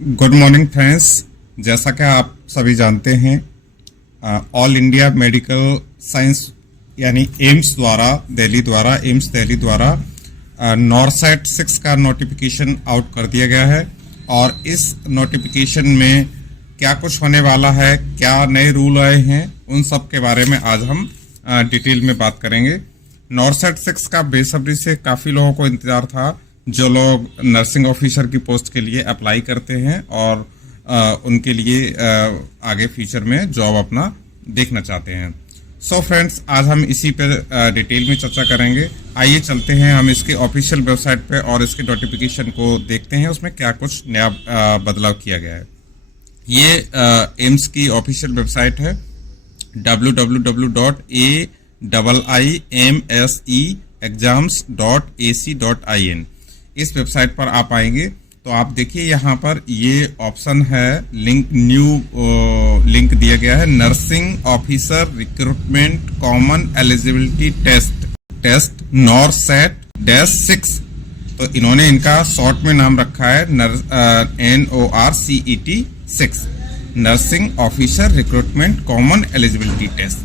Good morning friends. जैसा कि आप सभी जानते हैं, ऑल इंडिया मेडिकल साइंस यानी एम्स दिल्ली द्वारा नॉरसेट 6 का नोटिफिकेशन आउट कर दिया गया है। और इस नोटिफिकेशन में क्या कुछ होने वाला है, क्या नए रूल आए हैं, उन सब के बारे में आज हम डिटेल में बात करेंगे। नॉरसेट 6 का बेसब्री से काफ़ी लोगों को इंतज़ार था, जो लोग नर्सिंग ऑफिसर की पोस्ट के लिए अप्लाई करते हैं और उनके लिए आगे फ्यूचर में जॉब अपना देखना चाहते हैं। सो फ्रेंड्स, आज हम इसी पे डिटेल में चर्चा करेंगे। आइए चलते हैं हम इसके ऑफिशियल वेबसाइट पे और इसके नोटिफिकेशन को देखते हैं, उसमें क्या कुछ नया बदलाव किया गया है। ये एम्स की ऑफिशियल वेबसाइट है www.aiimsexams.ac.in। इस वेबसाइट पर आप आएंगे तो आप देखिए यहाँ पर ये ऑप्शन है, लिंक दिया गया है, nursing officer recruitment common eligibility test NORCET -6। तो इन्होंने इनका शॉर्ट में नाम रखा है NORCET 6, nursing officer recruitment common eligibility test.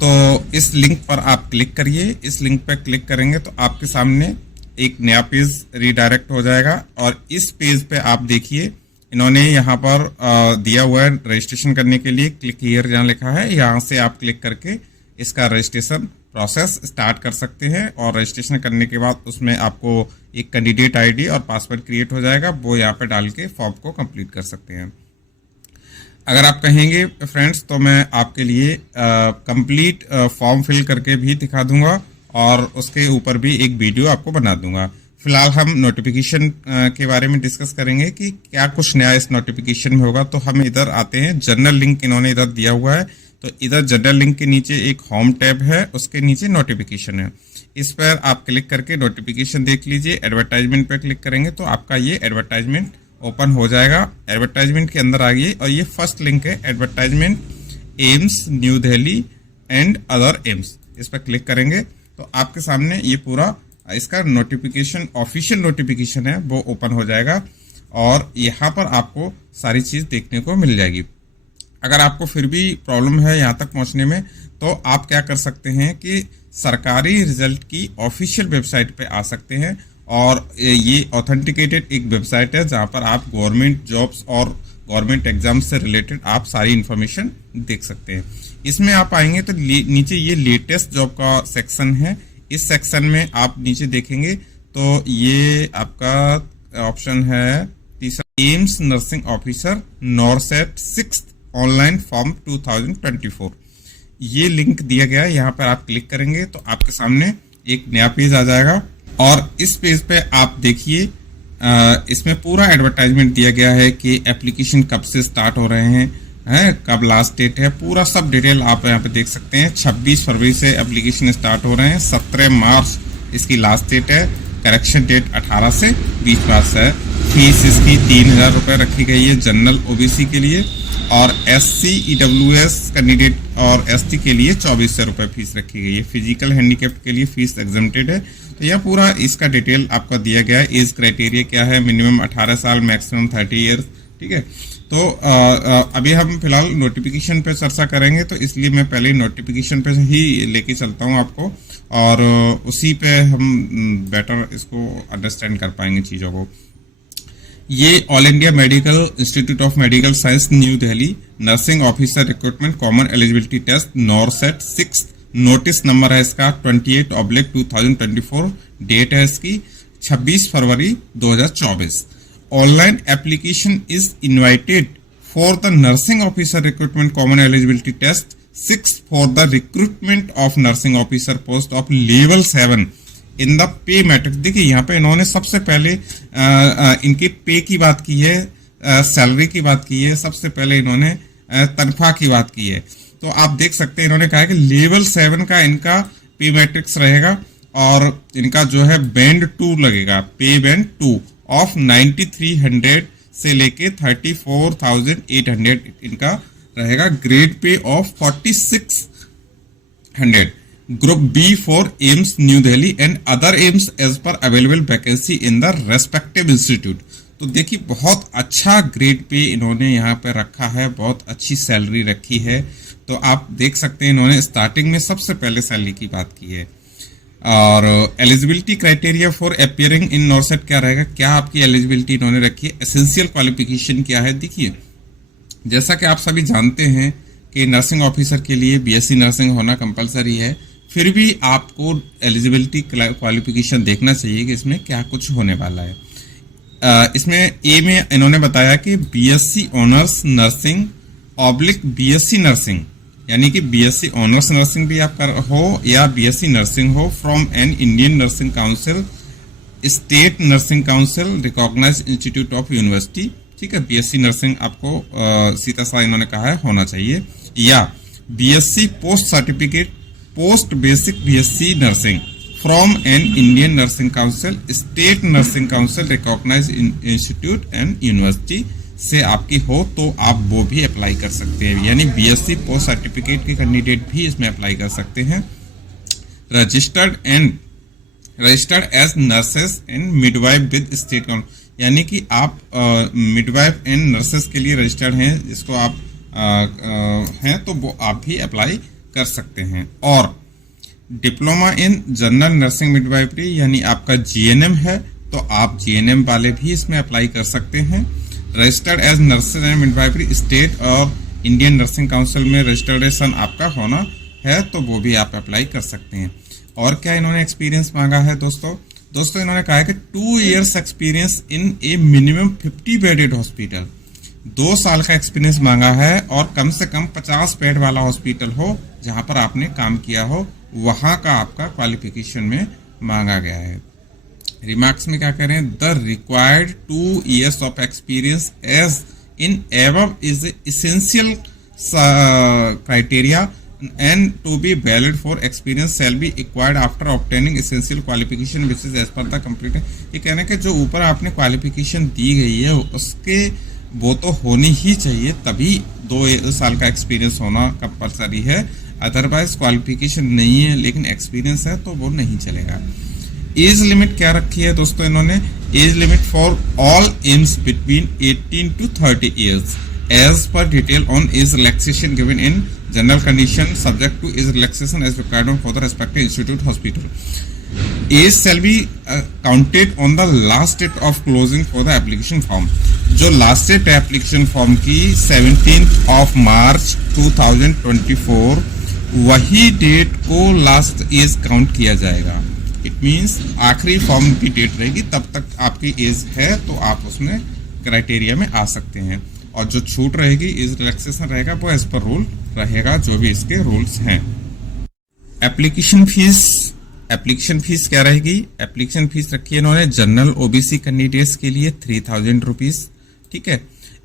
तो इस लिंक पर आप क्लिक करिए। इस लिंक पर क्लिक करेंगे तो आपके सामने एक नया पेज रीडायरेक्ट हो जाएगा और इस पेज पे आप देखिए इन्होंने यहाँ पर दिया हुआ है रजिस्ट्रेशन करने के लिए क्लिक हियर जहाँ लिखा है, यहाँ से आप क्लिक करके इसका रजिस्ट्रेशन प्रोसेस स्टार्ट कर सकते हैं। और रजिस्ट्रेशन करने के बाद उसमें आपको एक कैंडिडेट आईडी और पासवर्ड क्रिएट हो जाएगा, वो यहाँ पे डाल के फॉर्म को कंप्लीट कर सकते हैं। अगर आप कहेंगे फ्रेंड्स तो मैं आपके लिए कंप्लीट फॉर्म फिल करके भी दिखा दूंगा और उसके ऊपर भी एक वीडियो आपको बना दूंगा। फिलहाल हम नोटिफिकेशन के बारे में डिस्कस करेंगे कि क्या कुछ नया इस नोटिफिकेशन में होगा। तो हम इधर आते हैं, जनरल लिंक इन्होंने इधर दिया हुआ है। तो इधर जनरल लिंक के नीचे एक होम टैब है, उसके नीचे नोटिफिकेशन है। इस पर आप क्लिक करके नोटिफिकेशन देख लीजिए। एडवर्टाइजमेंट पर क्लिक करेंगे तो आपका ये एडवर्टाइजमेंट ओपन हो जाएगा। एडवर्टाइजमेंट के अंदर आ गई और ये फर्स्ट लिंक है, advertisement AIIMS new Delhi and other AIIMS. इस पर क्लिक करेंगे तो आपके सामने ये पूरा इसका नोटिफिकेशन, ऑफिशियल नोटिफिकेशन है, वो ओपन हो जाएगा और यहाँ पर आपको सारी चीज देखने को मिल जाएगी। अगर आपको फिर भी प्रॉब्लम है यहाँ तक पहुंचने में तो आप क्या कर सकते हैं कि सरकारी रिजल्ट की ऑफिशियल वेबसाइट पे आ सकते हैं। और ये ऑथेंटिकेटेड एक वेबसाइट है जहाँ पर आप गवर्नमेंट जॉब्स और गवर्नमेंट एग्जाम से रिलेटेड आप सारी इंफॉर्मेशन देख सकते हैं। इसमें आप आएंगे तो नीचे ये लेटेस्ट जॉब का सेक्शन है। इस सेक्शन में आप नीचे देखेंगे तो ये आपका ऑप्शन है तीसरा, AIIMS nursing officer NORCET 6 online form 2024। ये लिंक दिया गया है, यहाँ पर आप क्लिक करेंगे तो आपके सामने एक नया पेज आ जाएगा। और इस पेज पे आप देखिए इसमें पूरा एडवर्टाइजमेंट दिया गया है कि एप्लीकेशन कब से स्टार्ट हो रहे हैं, कब लास्ट डेट है, पूरा सब डिटेल आप यहाँ पे देख सकते हैं। 26 फरवरी से एप्लीकेशन स्टार्ट हो रहे हैं, 17 मार्च इसकी लास्ट डेट है, करेक्शन डेट 18 से 20 मार्च है। फीस इसकी 3000 रुपये रखी गई है जनरल ओबीसी के लिए, और SC EWS कैंडिडेट और ST के लिए 2400 रुपये फीस रखी गई है। फिजिकल हैंडीकैप के लिए फीस एग्जम्प्टेड है। तो यह पूरा इसका डिटेल आपका दिया गया है। एज क्राइटेरिया क्या है, मिनिमम 18 साल, मैक्सिमम 30 ईयर्स, ठीक है। तो अभी हम फिलहाल नोटिफिकेशन पे चर्चा करेंगे, तो इसलिए मैं पहले नोटिफिकेशन पे ही लेके चलता हूँ आपको, और उसी पे हम बेटर इसको अंडरस्टैंड कर पाएंगे चीज़ों को। ये all India medical institute of medical science new Delhi nursing officer recruitment common eligibility test NORCET 6, notice number है इसका 28/2024, डेट है इसकी 26 फरवरी 2024। Online application is invited for the nursing officer recruitment common eligibility test 6 for the recruitment of nursing officer post of level 7 in the pay matrix. देखिए यहाँ पे इन्होंने सबसे पहले इनके पे की बात की है, सैलरी की बात की है, सबसे पहले इन्होंने तनख्वाह की बात की है। तो आप देख सकते हैं इन्होंने कहा है कि लेवल 7 का इनका पे मैट्रिक्स रहेगा और इनका जो है बैंड 2 लगेगा, पे बैंड 2 ऑफ 9300 से लेके 34,800 इनका रहेगा। Grade pay of 4600। Group B for AIIMS new Delhi and other AIIMS as per available vacancy in the respective institute. तो देखिए बहुत अच्छा ग्रेड पे इन्होंने यहाँ पे रखा है, बहुत अच्छी सैलरी रखी है। तो आप देख सकते हैं इन्होंने स्टार्टिंग में सबसे पहले सैलरी की बात की है। और eligibility criteria for appearing in नॉर्सेट क्या रहेगा, क्या आपकी एलिजिबिलिटी इन्होंने रखी है, एसेंशियल क्वालिफिकेशन क्या है। देखिए जैसा कि आप सभी जानते हैं कि नर्सिंग ऑफिसर के लिए बीएससी नर्सिंग होना कंपलसरी है, फिर भी आपको एलिजिबिलिटी क्वालिफिकेशन देखना चाहिए कि इसमें क्या कुछ होने वाला है। इसमें ए में इन्होंने बताया कि BSc honours nursing oblique BSc nursing, यानी कि बीएससी ऑनर्स नर्सिंग भी आप कर हो या बीएससी नर्सिंग हो from an Indian nursing council, state nursing council, recognised institute of university. ठीक है, बीएससी नर्सिंग आपको सीधा सा इन्होंने कहा है होना चाहिए, या BSc post certificate post basic BSc nursing from an Indian nursing council, state nursing council, recognised institute and university से आपकी हो तो आप वो भी अप्लाई कर सकते हैं। यानी बीएससी पोस्ट सर्टिफिकेट के कैंडिडेट भी इसमें अप्लाई कर सकते हैं। Registered as nurses and midwife with state council, यानी कि आप मिडवाइफ एंड नर्सेस के लिए रजिस्टर्ड हैं, जिसको आप हैं तो वो आप भी अप्लाई कर सकते हैं। और diploma in general nursing midwifery, यानी आपका जीएनएम है तो आप जीएनएम वाले भी इसमें अप्लाई कर सकते हैं। Registered as nurses and midwifery state और इंडियन नर्सिंग काउंसिल में रजिस्ट्रेशन आपका होना है तो वो भी आप अप्लाई कर सकते हैं। और क्या इन्होंने एक्सपीरियंस मांगा है दोस्तों इन्होंने कहा है कि 2 years experience in A minimum 50 bedded hospital, 2 साल का एक्सपीरियंस मांगा है, और कम से कम 50 बेड वाला हॉस्पिटल हो जहां पर आपने काम किया हो, वहां का आपका क्वालिफिकेशन में मांगा गया है। रिमार्क्स में क्या कह रहे हैं, the required 2 years of experience as in above is essential criteria and to be valid for experience shall be acquired after obtaining essential qualification which is as per the complete। ये कहने के जो ऊपर आपने क्वालिफिकेशन दी गई है उसके वो तो होनी ही चाहिए, तभी 2 साल का एक्सपीरियंस होना कंपलसरी है, अदरवाइज क्वालिफिकेशन नहीं है लेकिन एक्सपीरियंस है तो वो नहीं चलेगा। एज लिमिट क्या रखी है दोस्तों इन्होंने, age limit for all AIIMS between 18 to 30 years as per detail on age relaxation given in general condition subject to age relaxation as required for the respective institute hospital. Age shall be counted on the last date of closing for the application form। जो last date है application form की 17 मार्च 2024, वही date को last as count किया जाएगा। It means आखिरी form की date रहेगी तब तक आपकी एज है तो आप उसमें क्राइटेरिया में आ सकते हैं, और जो छूट रहेगी एज रिलैक्सेशन रहेगा वो एज पर रूल रहेगा, जो भी इसके रूल्स हैं। एप्लीकेशन फीस क्या रहेगी, एप्लीकेशन फीस रखी है इन्होंने जनरल ओबीसी कैंडिडेट्स के लिए 3000 रुपीज, ठीक है,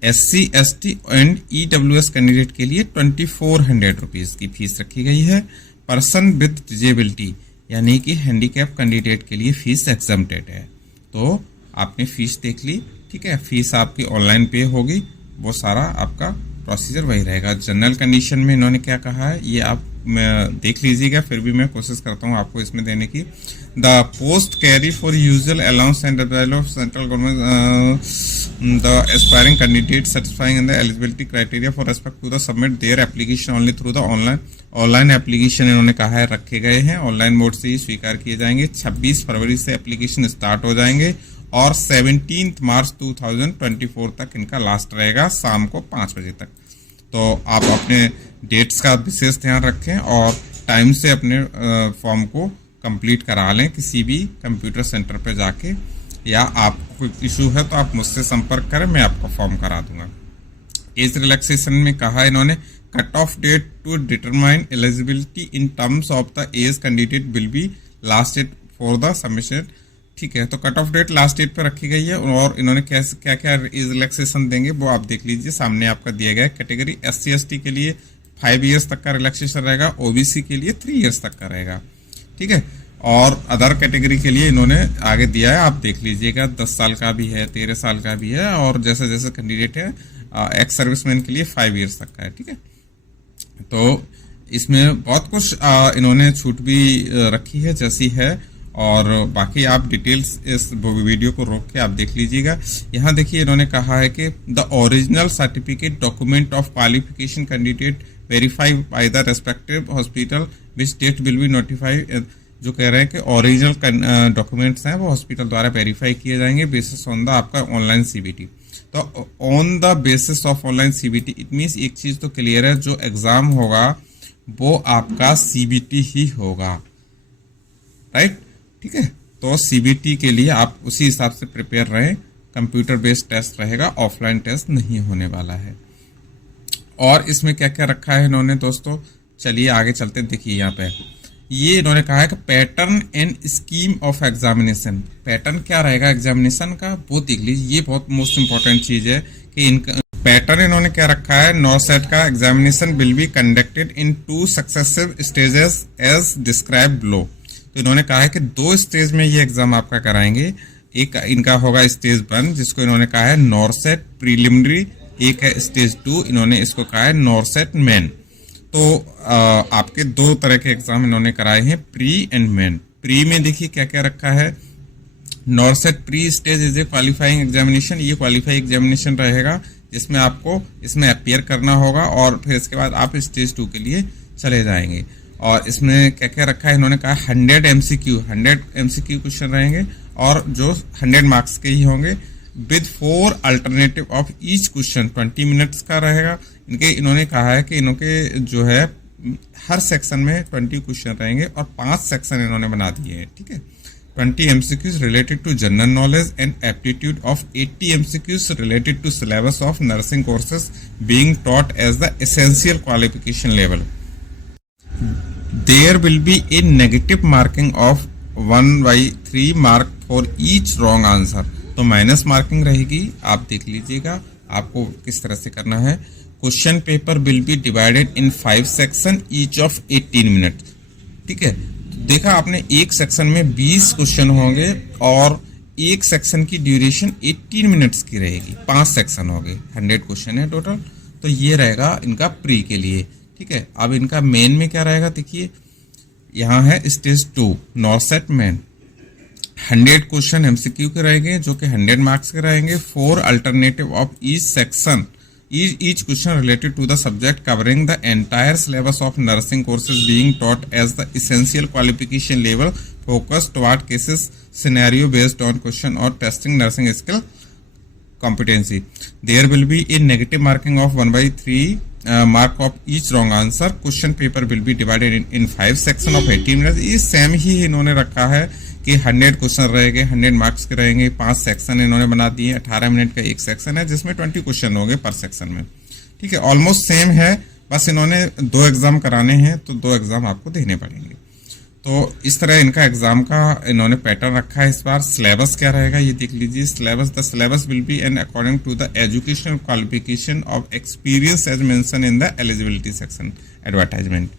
SC ST and EWS candidate के लिए 2400 रुपीज की फीस रखी गई है। पर्सन विद डिजेबिलिटी यानी कि हैंडीकैप कैंडिडेट के लिए फीस एग्जम्प्टेड है। तो आपने फीस देख ली, ठीक है, फीस आपकी ऑनलाइन पे होगी, वो सारा आपका प्रोसीजर वही रहेगा। जनरल कंडीशन में इन्होंने क्या कहा है ये आप देख लीजिएगा, फिर भी मैं कोशिश करता हूँ आपको इसमें देने की। The post carry for usual allowance and of central government the aspiring candidate satisfying in the eligibility criteria for respect to the submit their application only through the online application इन्होंने कहा है रखे गए हैं, ऑनलाइन मोड से ही स्वीकार किए जाएंगे। 26 फरवरी से एप्लीकेशन स्टार्ट हो जाएंगे और 17 मार्च 2024 तक इनका लास्ट रहेगा शाम को 5 बजे तक। तो आप अपने डेट्स का विशेष ध्यान रखें और टाइम से अपने फॉर्म को कंप्लीट करा लें किसी भी कंप्यूटर सेंटर पे जाके, या आपको कोई इशू है तो आप मुझसे संपर्क करें, मैं आपका फॉर्म करा दूंगा। एज रिलैक्सेशन में कहा इन्होंने cut off date to determine eligibility in terms of the age candidate will be last date for the submission, ठीक है। तो cut off date last date पर रखी गई है, और इन्होंने क्या क्या एज रिलैक्सेशन देंगे वो आप देख लीजिए, सामने आपका दिया गया है। कैटेगरी SC ST के लिए 5 years तक का रिलैक्सेशन रहेगा, OBC के लिए 3 years तक का रहेगा, ठीक है। और अदर कैटेगरी के लिए इन्होंने आगे दिया है, आप देख लीजिएगा, 10 साल का भी है, 13 साल का भी है, और जैसे जैसे कैंडिडेट है एक्स सर्विसमैन के लिए 5 years तक का है, ठीक है। तो इसमें बहुत कुछ इन्होंने छूट भी रखी है जैसी है, और बाकी आप डिटेल्स इस वीडियो को रोक के आप देख लीजिएगा। यहाँ देखिए इन्होंने कहा है कि the original certificate document of qualification candidate verified by the respective hospital which date will be notified, जो कह रहे हैं कि ओरिजिनल डॉक्यूमेंट्स हैं वो हॉस्पिटल द्वारा वेरीफाई किए जाएंगे बेसिस ऑन द आपका ऑनलाइन सीबीटी। तो on the basis of online CBT it means एक चीज तो क्लियर है, जो एग्जाम होगा वो आपका सीबीटी ही होगा, राइट, ठीक है। तो सीबीटी के लिए आप उसी हिसाब से प्रिपेयर रहें, कंप्यूटर बेस्ड टेस्ट रहेगा, ऑफलाइन टेस्ट नहीं होने वाला है। और इसमें क्या क्या रखा है इन्होंने दोस्तों, चलिए आगे चलते। देखिए यहाँ पे ये इन्होंने कहा है कि pattern and scheme of examination, pattern क्या रहेगा एग्जामिनेशन का वो देख लीजिए। ये बहुत मोस्ट इंपॉर्टेंट चीज है कि इनका पैटर्न इन्होंने क्या रखा है, नॉसेट का examination will be conducted in 2 successive stages as describe below. तो इन्होंने कहा है कि 2 स्टेज में ये एग्जाम आपका कराएंगे। एक इनका होगा स्टेज 1 जिसको इन्होंने कहा है नॉरसेट प्रीलिमिनरी, एक है स्टेज 2 इन्होंने इसको कहा है नॉरसेट मेन। तो आपके 2 तरह के एग्जाम इन्होंने कराए हैं, प्री एंड मेन। प्री में देखिए क्या क्या रखा है, NORCET pre stage is a qualifying examination, ये क्वालिफाइंग एग्जामिनेशन रहेगा जिसमें आपको इसमें अपीयर करना होगा और फिर इसके बाद आप स्टेज 2 के लिए चले जाएंगे। और इसमें क्या क्या रखा है, इन्होंने कहा 100 MCQ क्वेश्चन रहेंगे और जो 100 मार्क्स के ही होंगे with 4 alternative of each question, 20 minutes का रहेगा। इन्होंने कहा है कि इनके जो है हर सेक्शन में 20 क्वेश्चन रहेंगे और 5 सेक्शन इन्होंने बना दिए हैं, ठीक है। 20 MCQs related to general knowledge and aptitude of 80 MCQs related to syllabus of nursing courses being taught as the essential qualification level. There will be a negative marking of 1/3 mark for each wrong answer. तो minus marking रहेगी, आप देख लीजिएगा आपको किस तरह से करना है। Question paper will be divided in 5 section each of 18 minute, ठीक है। देखा आपने एक सेक्शन में 20 क्वेश्चन होंगे और एक सेक्शन की ड्यूरेशन 18 मिनट्स की रहेगी, 5 सेक्शन हो गए, 100 क्वेश्चन है टोटल। तो ये रहेगा इनका प्री के लिए, ठीक है। अब इनका मेन में क्या रहेगा, देखिए यहाँ है stage 2 NORCET main, 100 question MCQ के रहेंगे जो कि 100 मार्क्स के रहेंगे। 4 alternative of each section, each question related to the subject covering the entire syllabus of nursing courses being taught as the essential qualification level focused toward cases scenario based on question or testing nursing skill competency. There will be a negative marking of 1/3 mark of each wrong answer. Question paper will be divided in 5 section of 18 minutes. ये same ही इन्होंने रखा है कि 100 question रहेंगे, 100 marks के रहेंगे, 5 section इन्होंने बना दिए, 18 मिनट का एक सेक्शन है जिसमें 20 क्वेश्चन होंगे पर सेक्शन में, ठीक है। ऑलमोस्ट सेम है, बस इन्होंने 2 एग्जाम कराने हैं तो 2 एग्जाम आपको देने पड़ेंगे। तो इस तरह इनका एग्जाम का इन्होंने पैटर्न रखा है। इस बार सिलेबस क्या रहेगा ये देख लीजिए। Syllabus, the syllabus will be and according to the educational qualification of experience as mention in the eligibility section advertisement.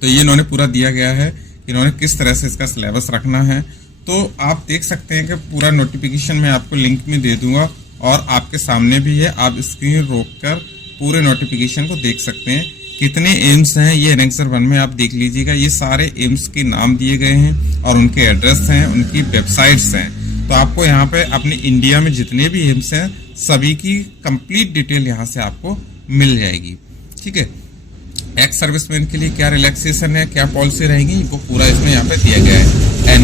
तो ये इन्होंने पूरा दिया गया है इन्होंने किस तरह से इसका सिलेबस रखना है। तो आप देख सकते हैं कि पूरा नोटिफिकेशन मैं आपको लिंक में दे दूंगा और आपके सामने भी है, आप स्क्रीन रोककर पूरे नोटिफिकेशन को देख सकते हैं। कितने एम्स हैं ये एनेक्सर 1 में आप देख लीजिएगा। ये सारे एम्स के नाम दिए गए हैं और उनके एड्रेस हैं, उनकी वेबसाइट्स हैं। तो आपको यहाँ पे अपने इंडिया में जितने भी एम्स हैं सभी की कंप्लीट डिटेल यहाँ से आपको मिल जाएगी, ठीक है। एक्स सर्विसमैन के लिए क्या रिलैक्सेशन है, क्या पॉलिसी रहेगी, वो पूरा इसमें यहाँ पे दिया गया है।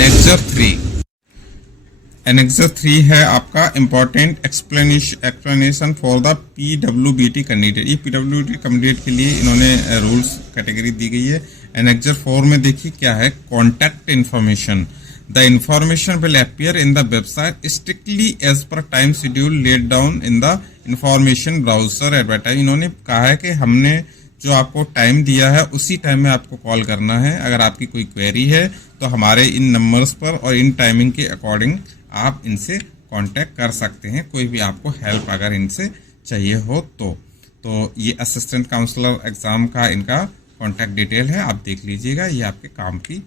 एनेक्सर 3 है आपका important explanation for the PWBT candidate. ये PWBT कैंडिडेट के लिए इन्होंने रूल्स कैटेगरी दी गई है। एनेक्सर 4 में देखिए क्या है, contact information. The information will appear in the website strictly as per time schedule let down in the information browser advertise. इन्होंने कहा है कि हमने जो आपको टाइम दिया है उसी टाइम में आपको कॉल करना है। अगर आपकी कोई क्वेरी है तो हमारे इन नंबर्स पर और इन टाइमिंग के अकॉर्डिंग आप इनसे कांटेक्ट कर सकते हैं, कोई भी आपको हेल्प अगर इनसे चाहिए हो तो ये असिस्टेंट काउंसलर एग्जाम का इनका कांटेक्ट डिटेल है, आप देख लीजिएगा, ये आपके काम की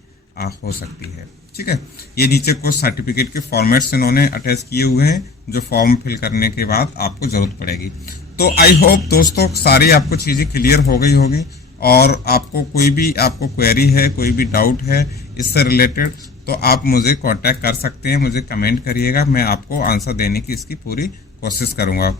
हो सकती है, ठीक है। ये नीचे कुछ सर्टिफिकेट के फॉर्मेट्स इन्होंने अटैच किए हुए हैं जो फॉर्म फिल करने के बाद आपको जरूरत पड़ेगी। तो आई होप दोस्तों सारी आपको चीज़ें क्लियर हो गई होगी। और आपको कोई भी आपको क्वेरी है, कोई भी डाउट है इससे रिलेटेड, तो आप मुझे कांटेक्ट कर सकते हैं, मुझे कमेंट करिएगा, मैं आपको आंसर देने की इसकी पूरी कोशिश करूंगा।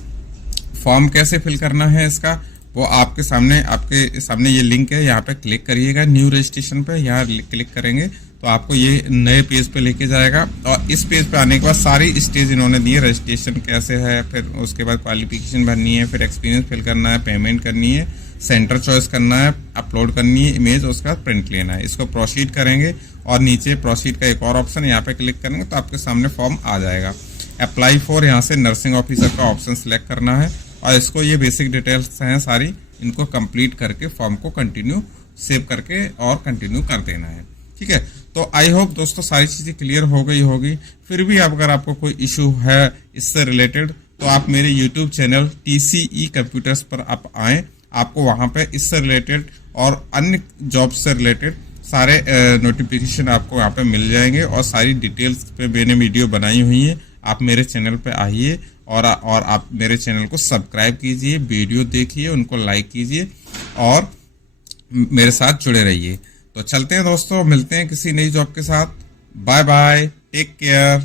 फॉर्म कैसे फिल करना है इसका, वो आपके सामने ये लिंक है, यहाँ पे क्लिक करिएगा, न्यू रजिस्ट्रेशन पे यहाँ क्लिक करेंगे तो आपको ये नए पेज पे लेके जाएगा। और इस पेज पे आने के बाद सारी स्टेज इन्होंने दी है, रजिस्ट्रेशन कैसे है, फिर उसके बाद क्वालिफिकेशन भरनी है, फिर एक्सपीरियंस फिल करना है, पेमेंट करनी है, सेंटर चॉइस करना है, अपलोड करनी है इमेज, उसका प्रिंट लेना है। इसको प्रोसीड करेंगे और नीचे प्रोसीड का एक और ऑप्शन यहाँ पे क्लिक करेंगे तो आपके सामने फॉर्म आ जाएगा। अप्लाई फॉर, यहाँ से नर्सिंग ऑफिसर का ऑप्शन सेलेक्ट करना है और इसको, ये बेसिक डिटेल्स हैं सारी, इनको कंप्लीट करके फॉर्म को कंटिन्यू सेव करके और कंटिन्यू कर देना है। ठीक है, तो आई होप दोस्तों सारी चीजें क्लियर हो गई होगी। फिर भी अगर आपको कोई इशू है इससे रिलेटेड तो आप मेरे यूट्यूब चैनल TCE कंप्यूटर्स पर आप आएँ, आपको वहां पे इससे रिलेटेड और अन्य जॉब से रिलेटेड सारे नोटिफिकेशन आपको यहाँ पे मिल जाएंगे और सारी डिटेल्स पे मैंने वीडियो बनाई हुई है। आप मेरे चैनल पे आइए और आप मेरे चैनल को सब्सक्राइब कीजिए, वीडियो देखिए, उनको लाइक कीजिए और मेरे साथ जुड़े रहिए। तो चलते हैं दोस्तों, मिलते हैं किसी नई जॉब के साथ। Bye bye, take care.